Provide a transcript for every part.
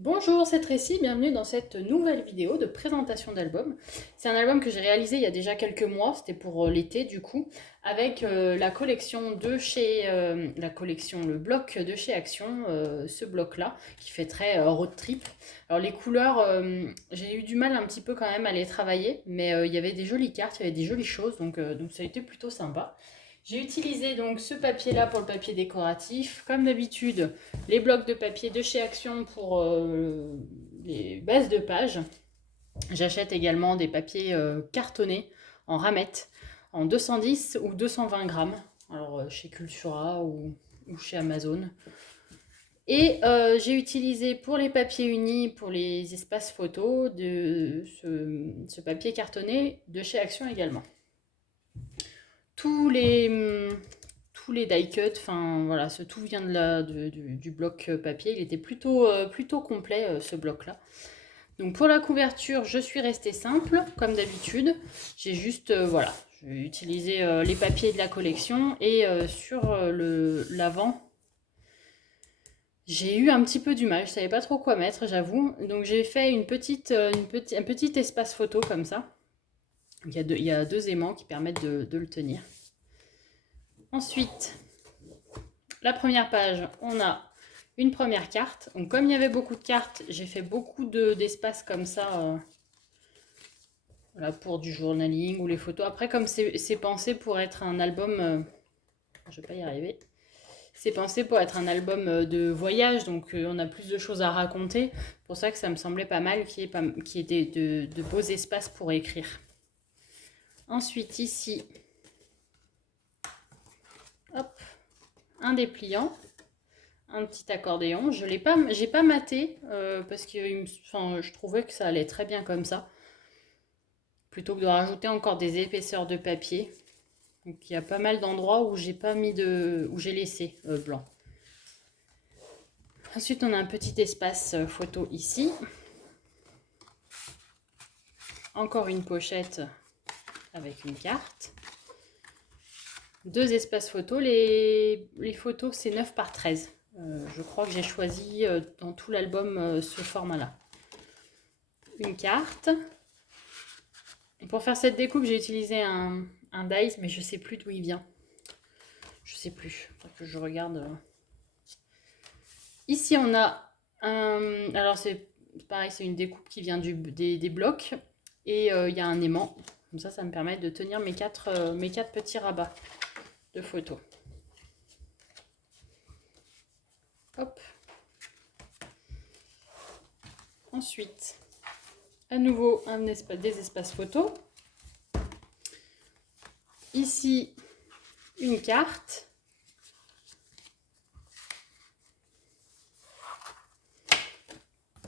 Bonjour, c'est Tracy, bienvenue dans cette nouvelle vidéo de présentation d'album. C'est un album que j'ai réalisé il y a déjà quelques mois, c'était pour l'été du coup, avec la collection de chez le bloc de chez Action, ce bloc-là, qui fait très road trip. Alors les couleurs, j'ai eu du mal un petit peu quand même à les travailler, mais il y avait des jolies cartes, il y avait des jolies choses, donc ça a été plutôt sympa. J'ai utilisé donc ce papier-là pour le papier décoratif. Comme d'habitude, les blocs de papier de chez Action pour les bases de page. J'achète également des papiers cartonnés en ramettes en 210 ou 220 grammes. Alors chez Cultura ou chez Amazon. Et j'ai utilisé pour les papiers unis, pour les espaces photos, ce papier cartonné de chez Action également. Tous les, tous les die cuts, enfin voilà, tout vient du bloc papier. Il était plutôt complet ce bloc-là. Donc pour la couverture, je suis restée simple, comme d'habitude. J'ai juste, voilà, j'ai utilisé les papiers de la collection et sur l'avant, j'ai eu un petit peu du mal. Je savais pas trop quoi mettre, j'avoue. Donc j'ai fait un petit espace photo comme ça. Il y a deux aimants qui permettent de le tenir. Ensuite, la première page, on a une première carte. Donc comme il y avait beaucoup de cartes, j'ai fait beaucoup d'espace comme ça voilà, pour du journaling ou les photos. Après, comme c'est pensé pour être un album, je vais pas y arriver, c'est pensé pour être un album de voyage, donc on a plus de choses à raconter. C'est pour ça que ça me semblait pas mal qu'il y ait de beaux espaces pour écrire. Ensuite, ici, hop, un dépliant. Un petit accordéon. Je l'ai pas, j'ai pas maté parce que enfin, je trouvais que ça allait très bien comme ça, plutôt que de rajouter encore des épaisseurs de papier. Donc il y a pas mal d'endroits où j'ai pas mis où j'ai laissé blanc. Ensuite, on a un petit espace photo ici. Encore une pochette avec une carte. Deux espaces photos. Les photos, c'est 9 par 13. Je crois que j'ai choisi dans tout l'album ce format-là. Une carte. Et pour faire cette découpe, j'ai utilisé un dice, mais je sais plus d'où il vient. Je sais plus. Faut que je regarde. Ici, on a un. Alors, c'est pareil, c'est une découpe qui vient des blocs. Et il y a un aimant. Comme ça me permet de tenir mes quatre petits rabats de photos. Hop. Ensuite, à nouveau, des espaces photos. Ici, une carte.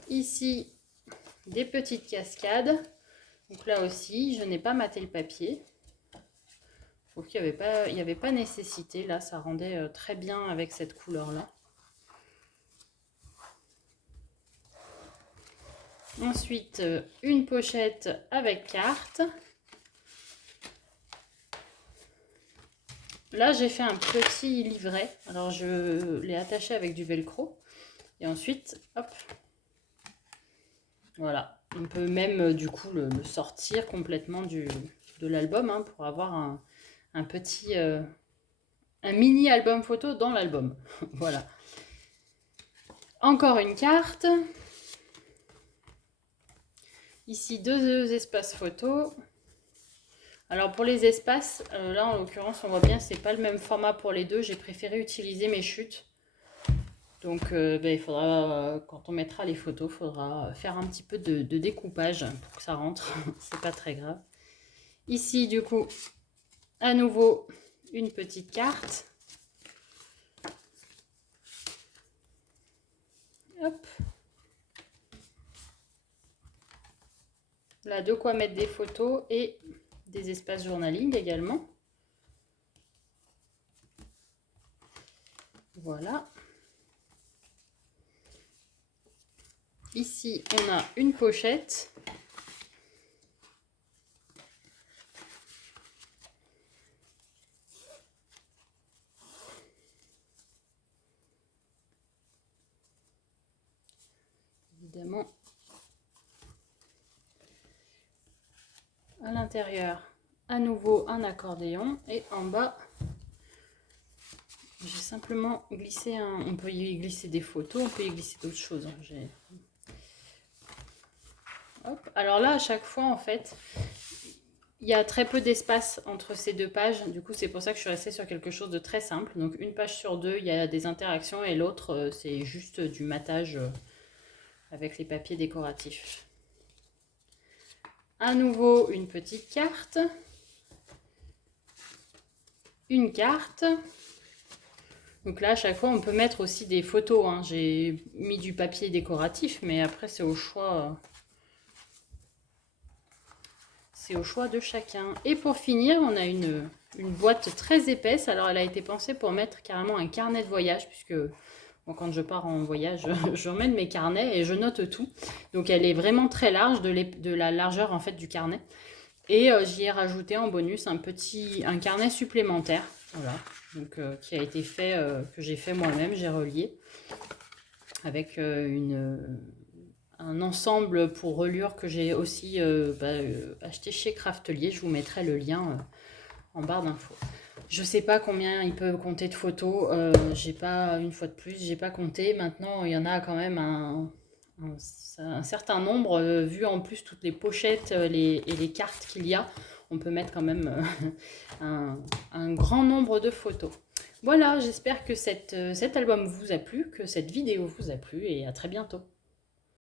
Ici, des petites cascades. Donc là aussi, je n'ai pas maté le papier. Je trouve qu'il n'y avait pas nécessité. Là, ça rendait très bien avec cette couleur-là. Ensuite, une pochette avec carte. Là, j'ai fait un petit livret. Alors, je l'ai attaché avec du velcro. Et ensuite, hop. Voilà. On peut même, du coup, le sortir complètement de l'album hein, pour avoir un petit... un mini album photo dans l'album. Voilà. Encore une carte. Ici, deux espaces photos. Alors pour les espaces, là en l'occurrence, on voit bien, c'est pas le même format pour les deux. J'ai préféré utiliser mes chutes. Donc il faudra, quand on mettra les photos, il faudra faire un petit peu de découpage pour que ça rentre. C'est pas très grave. Ici, du coup, à nouveau, une petite carte. Hop. Là, de quoi mettre des photos et des espaces journaling également. Voilà. Ici, on a une pochette. évidemment. À l'intérieur, à nouveau un accordéon. Et en bas, j'ai simplement glissé un... On peut y glisser des photos, on peut y glisser d'autres choses. Hop. Alors là, à chaque fois, en fait, il y a très peu d'espace entre ces deux pages. Du coup, c'est pour ça que je suis restée sur quelque chose de très simple. Donc, une page sur deux, il y a des interactions et l'autre, c'est juste du matage avec les papiers décoratifs. À nouveau, une petite carte. Une carte. Donc là, à chaque fois, on peut mettre aussi des photos. Hein. J'ai mis du papier décoratif, mais après, c'est au choix... C'est au choix de chacun. Et pour finir, on a une boîte très épaisse. Alors, elle a été pensée pour mettre carrément un carnet de voyage, puisque bon, quand je pars en voyage, j'emmène mes carnets et je note tout. Donc, elle est vraiment très large, de la largeur en fait du carnet. Et j'y ai rajouté en bonus un carnet supplémentaire. Voilà. Donc, qui a été fait, que j'ai fait moi-même, j'ai relié avec un ensemble pour reliure que j'ai aussi acheté chez Craftelier. Je vous mettrai le lien en barre d'infos. Je sais pas combien il peut compter de photos. J'ai pas, une fois de plus, j'ai pas compté. Maintenant, il y en a quand même un certain nombre. Vu en plus toutes les pochettes et les cartes qu'il y a, on peut mettre quand même un grand nombre de photos. Voilà, j'espère que cet album vous a plu, que cette vidéo vous a plu et à très bientôt.